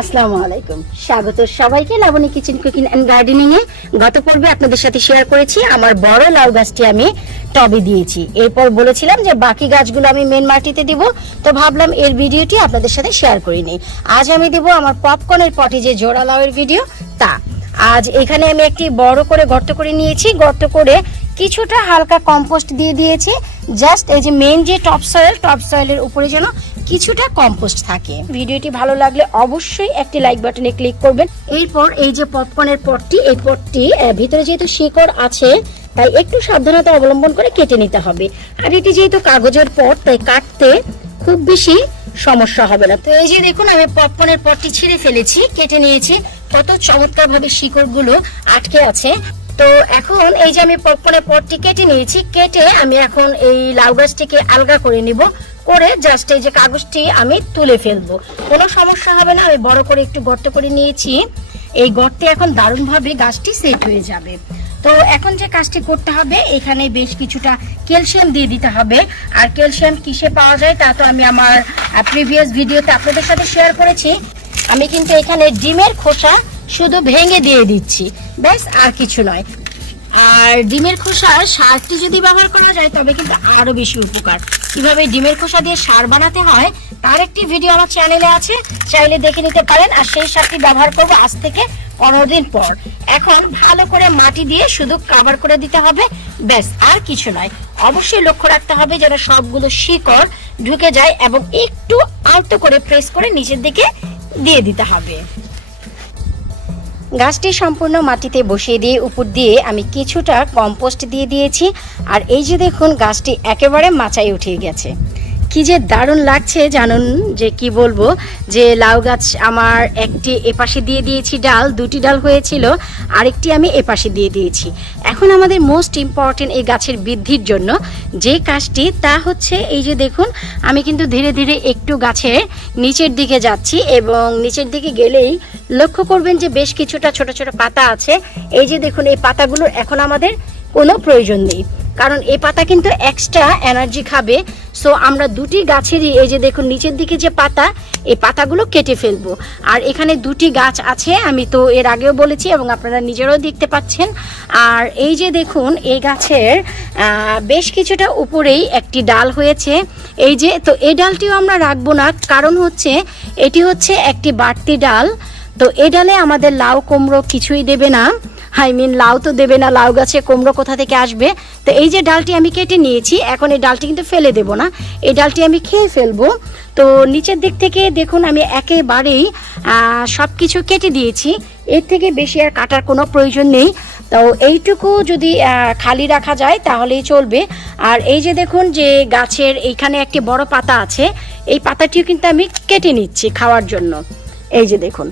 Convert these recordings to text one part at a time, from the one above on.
আসসালামু আলাইকুম, স্বাগত সবাইকে Laboni kitchen cooking and gardening এ। গত পর্বে আপনাদের সাথে শেয়ার করেছি আমার বড় লাউ গাছটি আমি টবে দিয়েছি। এরপর বলেছিলাম যে বাকি গাছগুলো আমি মেন মাটিতে দিব, তো ভাবলাম এর ভিডিওটি আপনাদের সাথে শেয়ার করে নিই। আজ আমি দেব আমার পপকর্নের পটে যে জোড়া লাউয়ের ভিডিও তা। আজ এখানে আমি একটি বড় করে গর্ত করে নিয়েছি, গর্ত করে কিছুটা হালকা কম্পোস্ট দিয়ে দিয়েছি। জাস্ট এই যে মেন যে টপ সয়েলের উপরে যেন কিছুটা কম্পোস্ট থাকে। ভিডিওটি ভালো লাগলে অবশ্যই একটি লাইক বাটনে ক্লিক করবেন। এরপর এই যে পপকর্নের পটটি, এই পটটি ভিতরে যেহেতু শিকড় আছে তাই একটু সাবধানতা অবলম্বন করে কেটে নিতে হবে। আর এটি যেহেতু কাগজের পট তাই কাটতে খুব বেশি সমস্যা হবে না। তো এই যে দেখুন আমি পপকর্নের পটটি ছিঁড়ে ফেলেছি, কেটে নিয়েছি। কত চমৎকার ভাবে শিকড়গুলো আটকে আছে। তো এখন এই যে আমি পপকর্নের পটটি কেটে নিয়েছি, কেটে আমি এখন এই লাউ গাছটিকে আলগা করে নিব। করে জাস্ট এই যে কাগজটি আমি তুলে ফেলবো, কোনো সমস্যা হবে না। আমি বড় করে একটু গর্ত করে নিয়েছি, এই গর্তে এখন দারুণভাবে গাছটি সেট হয়ে যাবে। তো এখন যে কাজটি করতে হবে, এখানে বেশ কিছুটা ক্যালসিয়াম দিয়ে দিতে হবে। আর ক্যালসিয়াম কিসে পাওয়া যায় তা তো আমি আমার প্রিভিয়াস ভিডিওতে আপনাদের সাথে শেয়ার করেছি। আমি কিন্তু এখানে ডিমের খোসা শুধু ভেঙে দিয়ে দিচ্ছি, ব্যাস, আর কিছু নয়। আর ডিমের খোসার সারটি যদি ব্যবহার করা যায় তবে কিন্তু আরো বেশি উপকার। কিভাবে ডিমের খোসা দিয়ে সার বানাতে হয় তার একটি ভিডিও আমার চ্যানেলে আছে, চাইলে দেখে নিতে পারেন। আর সেই সারটি ব্যবহার করব আজ থেকে 15 দিন পর। এখন ভালো করে মাটি দিয়ে শুধু কভার করে দিতে হবে, ব্যাস, আর কিছু নয়। অবশ্যই লক্ষ্য রাখতে হবে যেন সবগুলো শিকড় ঢুকে যায় এবং একটু আলতো করে প্রেস করে নিচের দিকে দিয়ে দিতে হবে। গাছটি সম্পূর্ণ মাটিতে বসিয়ে দিয়ে উপর দিয়ে আমি কিছুটা কম্পোস্ট দিয়ে দিয়েছি। আর এই যে দেখুন গাছটি একেবারে মাচায় উঠে গেছে। কি যে দারুণ লাগছে জানুন, যে কি বলবো, যে লাউ গাছ আমার একটি এপাশে দিয়ে দিয়েছি ডাল, দুটি ডাল হয়েছিল, আরেকটি আমি এপাশে দিয়ে দিয়েছি। এখন আমাদের মোস্ট ইম্পর্টেন্ট এই গাছের বৃদ্ধির জন্য যে কাজটি তা হচ্ছে এই যে দেখুন আমি কিন্তু ধীরে ধীরে একটু গাছের নিচের দিকে যাচ্ছি এবং নিচের দিকে গেলেই লক্ষ্য করবেন যে বেশ কিছুটা ছোট ছোট পাতা আছে। এই যে দেখুন এই পাতাগুলোর এখন আমাদের কোনো প্রয়োজন নেই, কারণ এই পাতা কিন্তু এক্সট্রা এনার্জি খাবে। সো আমরা দুটি গাছেরই এই যে দেখুন নিচের দিকে যে পাতা, এই পাতাগুলো কেটে ফেলবো। আর এখানে দুটি গাছ আছে, আমি তো এর আগেও বলেছি এবং আপনারা নিজেরাও দেখতে পাচ্ছেন। আর এই যে দেখুন এই গাছের বেশ কিছুটা উপরেই একটি ডাল হয়েছে। এই যে, তো এই ডালটিও আমরা রাখবো না, কারণ হচ্ছে এটি হচ্ছে একটি বাড়তি ডাল। তো এই ডালে আমাদের লাউ কুমড়ো কিছুই দেবে না, লাউ তো দেবে না, লাউ গাছে কুমড়ো কোথা থেকে আসবে। তো এই যে ডালটি আমি কেটে নিয়েছি, এখন এই ডালটি কিন্তু ফেলে দেব না, এই ডালটি আমি খেয়ে ফেলবো। তো নিচের দিক থেকে দেখুন আমি একেবারেই সব কিছু কেটে দিয়েছি, এর থেকে বেশি আর কাটার কোনো প্রয়োজন নেই। তো এইটুকু যদি খালি রাখা যায় তাহলেই চলবে। আর এই যে দেখুন যে গাছের এইখানে একটি বড় পাতা আছে, এই পাতাটিও কিন্তু আমি কেটে নিচ্ছি খাওয়ার জন্য। এই যে দেখুন,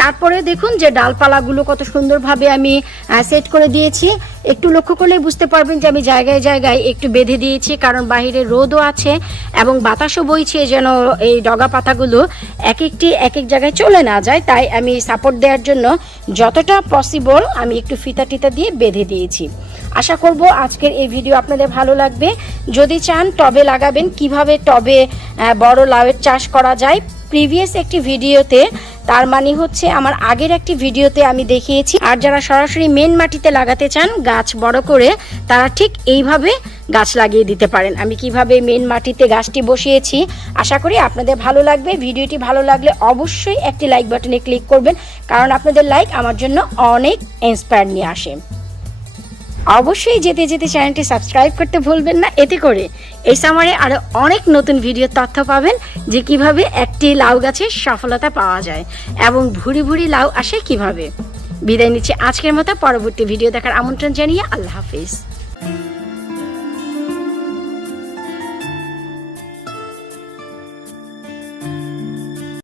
তারপরে দেখুন যে ডালপালাগুলো কত সুন্দরভাবে আমি সেট করে দিয়েছি। একটু লক্ষ্য করলে বুঝতে পারবেন যে আমি জায়গায় জায়গায় একটু বেঁধে দিয়েছি, কারণ বাইরে রোদও আছে এবং বাতাসও বইছে, যেন এই ডগা পাতাগুলো এক এক জায়গায় চলে না যায়। তাই আমি সাপোর্ট দেওয়ার জন্য যতটা পসিবল আমি একটু ফিতা টিতা দিয়ে বেঁধে দিয়েছি। আশা করব আজকের এই ভিডিও আপনাদের ভালো লাগবে। যদি চান টবে লাগাবেন, কিভাবে টবে বড় লাউয়ের চাষ করা যায়, প্রিভিয়াস একটি ভিডিওতে, তার মানে হচ্ছে আমার আগের একটি ভিডিওতে আমি দেখিয়েছি। আর যারা সরাসরি মেন মাটিতে লাগাতে চান গাছ বড় করে, তারা ঠিক এইভাবে গাছ লাগিয়ে দিতে পারেন। আমি কিভাবে মেন মাটিতে গাছটি বসিয়েছি, আশা করি আপনাদের ভালো লাগবে। ভিডিওটি ভালো লাগলে অবশ্যই একটি লাইক বাটনে ক্লিক করবেন, কারণ আপনাদের লাইক আমার জন্য অনেক ইন্সপায়ার নিয়ে আসে। অবশ্যই যেতে যেতে চ্যানেলটি সাবস্ক্রাইব করতে ভুলবেন না, এতে করে এই সামারে আরও অনেক নতুন ভিডিও তথ্য পাবেন যে কিভাবে একটি লাউ গাছের সফলতা পাওয়া যায় এবং ভুরি ভুরি লাউ আসে কিভাবে। বিদায় নিচ্ছি আজকের মতো, পরবর্তী ভিডিও দেখার আমন্ত্রণ জানিয়ে আল্লাহ হাফিজ।